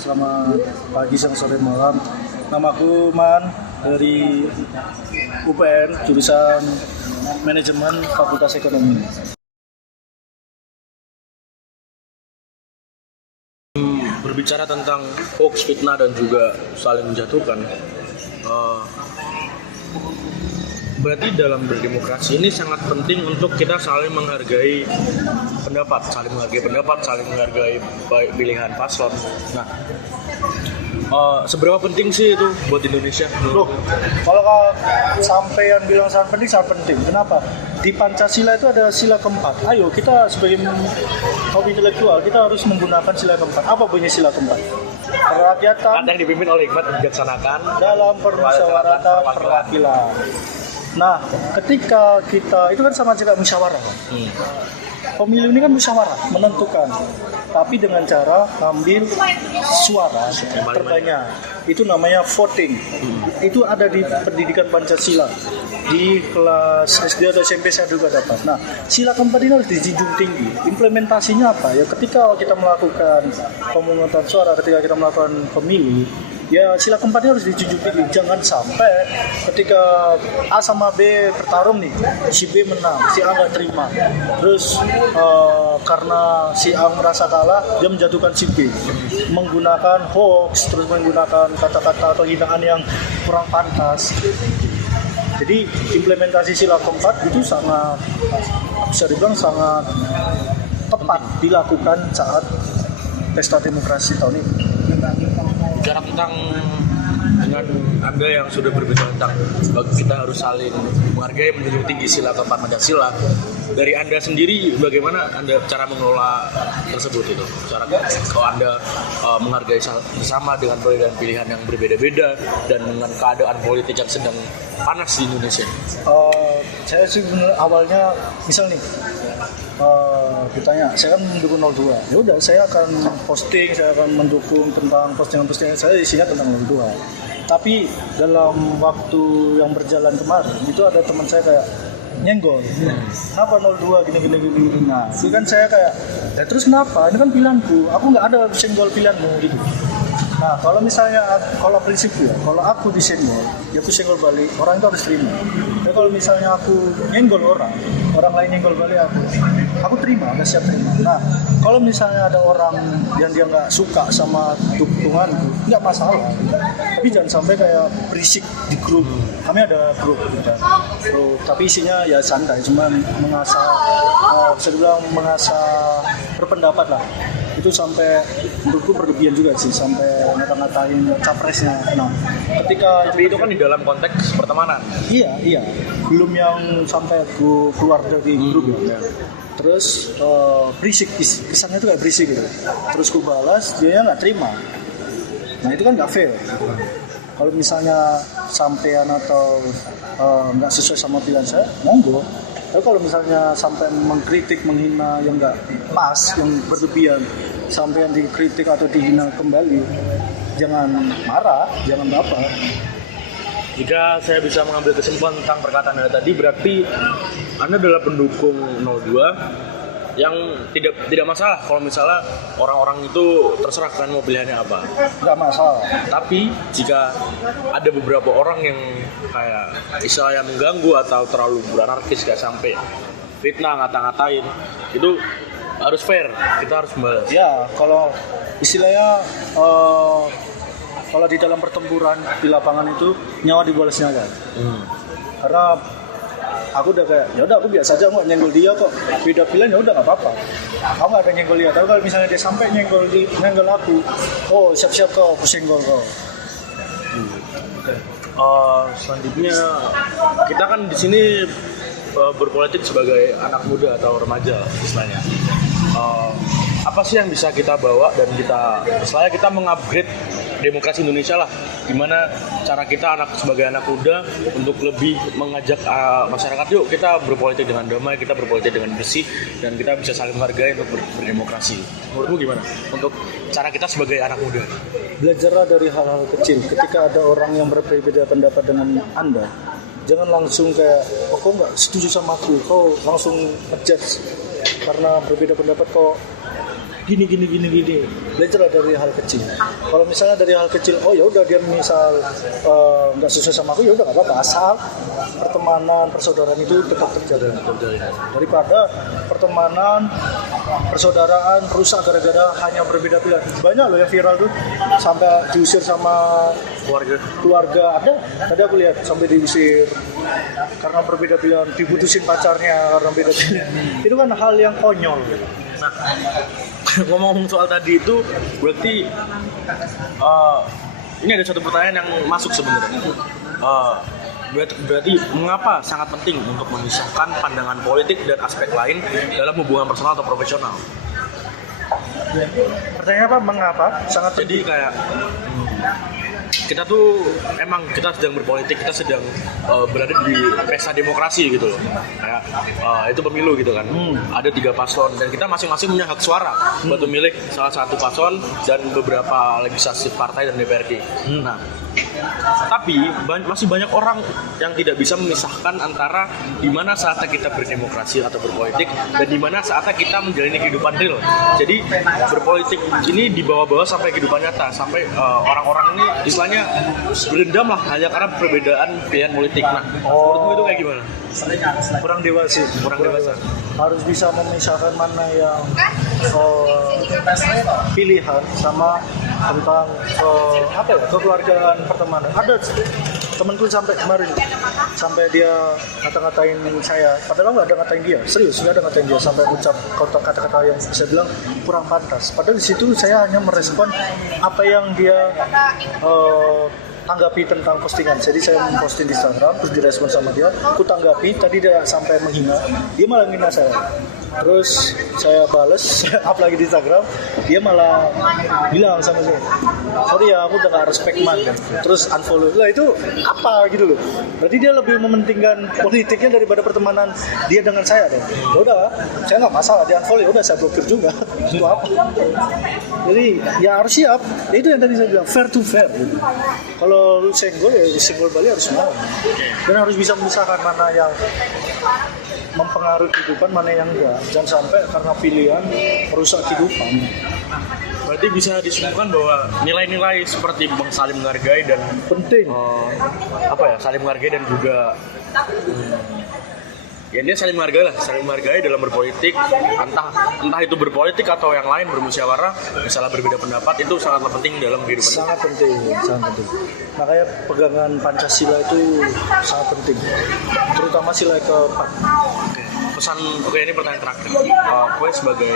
Selamat pagi, siang, sore, malam. Namaku Man dari UPN, jurusan Manajemen Fakultas Ekonomi. Berbicara tentang hoax, fitnah, dan juga saling menjatuhkan, berarti dalam berdemokrasi ini sangat penting untuk kita saling menghargai pendapat, saling menghargai baik pilihan paslon. Nah, seberapa penting sih itu buat Indonesia? Loh, kalau sampai yang bilang sangat penting. Kenapa? Di Pancasila itu ada sila keempat. Ayo, kita sebagai kaum intelektual, kita harus menggunakan sila keempat. Apa bunyi sila keempat? Kerakyatan Yang dipimpin oleh hikmat dibijaksanakan dalam permusyawaratan perwakilan. Nah, ketika kita, itu kan sama juga musyawarah kan? Pemilu ini kan musyawarah, menentukan. Tapi dengan cara ambil suara terbanyak. Itu namanya voting. Itu ada di pendidikan Pancasila. Di kelas SD atau SMP saya juga dapat. Nah, sila keempat ini harus dijunjung tinggi. Implementasinya apa? Ya ketika kita melakukan pemungutan suara, ketika kita melakukan pemilu, ya sila keempat ini harus dijunjung tinggi. Jangan sampai ketika A sama B bertarung nih, si B menang, si A nggak terima. Terus karena si A merasa kalah, dia menjatuhkan si B, menggunakan hoax, terus menggunakan kata-kata atau hinaan yang kurang pantas. Jadi implementasi sila keempat itu sangat, bisa dibilang sangat tepat dilakukan saat pesta demokrasi tahun ini. bicara tentang dengan Anda yang sudah berbicara tentang kita harus saling menghargai, menjunjung tinggi sila keempat Pancasila. Dari Anda sendiri, bagaimana Anda cara mengelola tersebut itu? Cara kalau Anda menghargai bersama dengan pilihan yang berbeda-beda dan dengan keadaan politik yang sedang panas di Indonesia? Saya sih awalnya, misal nih, ditanya, saya kan mendukung 02. Ya udah, saya akan posting, saya akan mendukung tentang postingan-postingan saya isinya tentang 02. Tapi dalam waktu yang berjalan kemarin, itu ada teman saya kayak nyenggol. Kenapa 02 gini. Nah, itu kan saya kayak, ya terus kenapa? Ini kan pilihanku. Aku nggak ada senggol pilihanmu gitu. Nah, kalau misalnya, kalau prinsip ya, kalau aku disenggol, ya aku senggol balik, orang itu harus terima. Tapi kalau misalnya aku nyenggol orang lain nyenggol balik aku terima, agak siap terima. Nah, kalau misalnya ada orang yang dia nggak suka sama dukunganku, nggak masalah. Tapi jangan sampai kayak berisik di grup. Kami ada grup, tapi isinya ya santai, cuma mengasah, bisa dibilang mengasah berpendapat lah. Itu sampai menurutku berlebihan juga sih, sampai ngata-ngatain capresnya. Nah, ketika tapi itu kan di dalam konteks pertemanan. Iya, belum yang sampai aku keluar dari grup ya. Terus berisik, kesannya tuh kayak berisik gitu. Terus ku balas, dia nggak terima. Nah itu kan nggak fair. Kalau misalnya sampean atau nggak sesuai sama pilihan saya, monggo. Tapi kalau misalnya sampai mengkritik, menghina yang nggak pas, yang berlebihan, sampai yang dikritik atau dihina kembali, jangan marah, jangan baper. Jika saya bisa mengambil kesimpulan tentang perkataan Anda tadi, berarti Anda adalah pendukung 02 yang tidak masalah kalau misalnya orang-orang itu terserah kan mau pilihannya apa. Nggak masalah. Tapi jika ada beberapa orang yang kayak istilahnya mengganggu atau terlalu beranarkis kayak sampai fitnah, ngata-ngatain, itu harus fair, kita harus membalas. Ya, kalau istilahnya kalau di dalam pertempuran di lapangan itu nyawa dibalasnya kan. Karena aku udah kayak, ya udah aku biasa aja, nggak nyenggol dia kok, beda pilihan ya udah nggak apa-apa. Aku nggak ada nyenggol dia. Tapi kalau misalnya dia sampai nyenggol aku, oh siap-siap kau, aku senggol kau. Selanjutnya kita kan di sini berpolitik sebagai anak muda atau remaja istilahnya. Apa sih yang bisa kita bawa dan istilahnya kita mengupgrade demokrasi Indonesia lah, gimana cara kita sebagai anak muda untuk lebih mengajak masyarakat, yuk kita berpolitik dengan damai, kita berpolitik dengan bersih, dan kita bisa saling menghargai untuk berdemokrasi. Menurutmu gimana untuk cara kita sebagai anak muda? Belajarlah dari hal-hal kecil. Ketika ada orang yang berbeda pendapat dengan Anda, jangan langsung kayak, oh kok nggak setuju sama aku, kok langsung ngejudge karena berbeda pendapat kok gini. Belajarlah dari hal kecil. Kalau misalnya dari hal kecil, oh ya udah dia misal nggak sesuai sama aku, ya udah nggak apa-apa. Asal pertemanan, persaudaraan itu tetap terjaga. Daripada pertemanan, persaudaraan rusak gara-gara hanya berbeda pilihan. Banyak loh yang viral tuh sampai diusir sama keluarga. Tadi aku lihat sampai diusir karena berbeda pilihan, diputusin pacarnya karena beda pilihan. Itu kan hal yang konyol. Nah, ngomong soal tadi itu berarti ini ada satu pertanyaan yang masuk sebenarnya. Berarti mengapa sangat penting untuk memisahkan pandangan politik dan aspek lain dalam hubungan personal atau profesional? Pertanyaan apa? Mengapa? Sangat Jadi kayak kita tuh emang kita sedang berpolitik, kita sedang berada di pesta demokrasi gitu loh. Kayak itu pemilu gitu kan. Ada 3 paslon dan kita masing-masing punya hak suara buat memilih salah satu paslon dan beberapa legislatif partai dan DPRD. Nah, tapi masih banyak orang yang tidak bisa memisahkan antara di mana saatnya kita berdemokrasi atau berpolitik dan di mana saatnya kita menjalani kehidupan real. Jadi berpolitik ini dibawa-bawa sampai kehidupan nyata, sampai orang-orang ini istilahnya berendam lah hanya karena perbedaan pilihan politik. Nah, menurutmu itu kayak gimana? kurang dewasa. Harus bisa memisahkan mana yang pilihan sama tentang kekeluargaan pertemanan. Ada temanku sampai kemarin sampai dia ngata-ngatain saya, padahal nggak ada ngatain dia, serius nggak ada ngatain dia, sampai ucap kata-kata yang saya bilang kurang pantas. Padahal di situ saya hanya merespon apa yang dia tanggapi tentang postingan. Jadi saya memposting di Instagram, terus direspon sama dia, aku tanggapi, tadi dia sampai menghina, dia malah menghina saya. Terus saya bales, up lagi di Instagram, dia malah bilang sama saya, sorry ya, aku udah gak respect man. Terus unfollow. Lah itu apa gitu loh. Berarti dia lebih mementingkan politiknya daripada pertemanan dia dengan saya dong. Ya udah, saya nggak masalah, dia unfollow, ya udah saya blokir juga. Itu apa? Jadi ya harus siap. Ya itu yang tadi saya bilang, fair to fair. Gitu. Kalau lu senggol ya senggol balik harus mau. Dan harus bisa memisahkan mana yang mempengaruhi kehidupan, mana yang enggak. Jangan sampai karena pilihan merusak kehidupan. Berarti bisa disimpulkan bahwa nilai-nilai seperti saling menghargai dan Penting. saling menghargai dan juga ya dia saling menghargai dalam berpolitik, entah itu berpolitik atau yang lain, bermusyawarah, misalnya berbeda pendapat, itu sangatlah penting dalam kehidupan. Sangat penting. Makanya pegangan Pancasila itu sangat penting, terutama sila keempat. Ini pertanyaan terakhir. Gue sebagai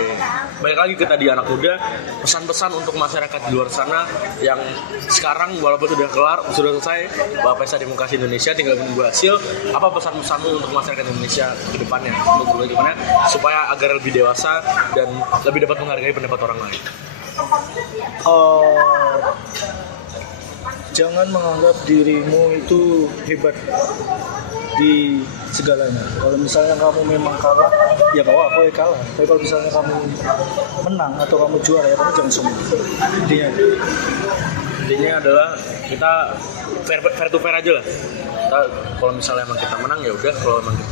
balik lagi ke tadi anak muda, pesan-pesan untuk masyarakat di luar sana yang sekarang walaupun sudah selesai pesta demokrasi Indonesia, tinggal menunggu hasil. Apa pesan-pesanmu untuk masyarakat Indonesia ke depannya, untuk bagaimana supaya agar lebih dewasa dan lebih dapat menghargai pendapat orang lain? Jangan menganggap dirimu itu hebat di segalanya. Kalau misalnya kamu memang kalah, ya bahwa aku ya kalah. Tapi kalau misalnya kamu menang atau kamu juara, ya kamu jangan sombong. Intinya adalah kita fair to fair aja lah. Kalau misalnya emang kita menang ya udah,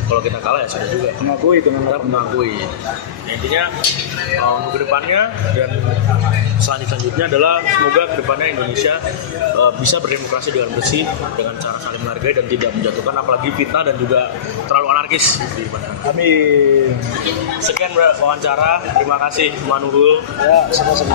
kalau kita kalah ya sudah juga. Mengakui dengan kita mengakui. Intinya untuk kedepannya dan selanjutnya adalah semoga kedepannya Indonesia bisa berdemokrasi dengan bersih, dengan cara saling menghargai dan tidak menjatuhkan apalagi fitnah dan juga terlalu anarkis di masyarakat. Amin. Sekian wawancara, terima kasih Manuhul. Ya, sama-sama.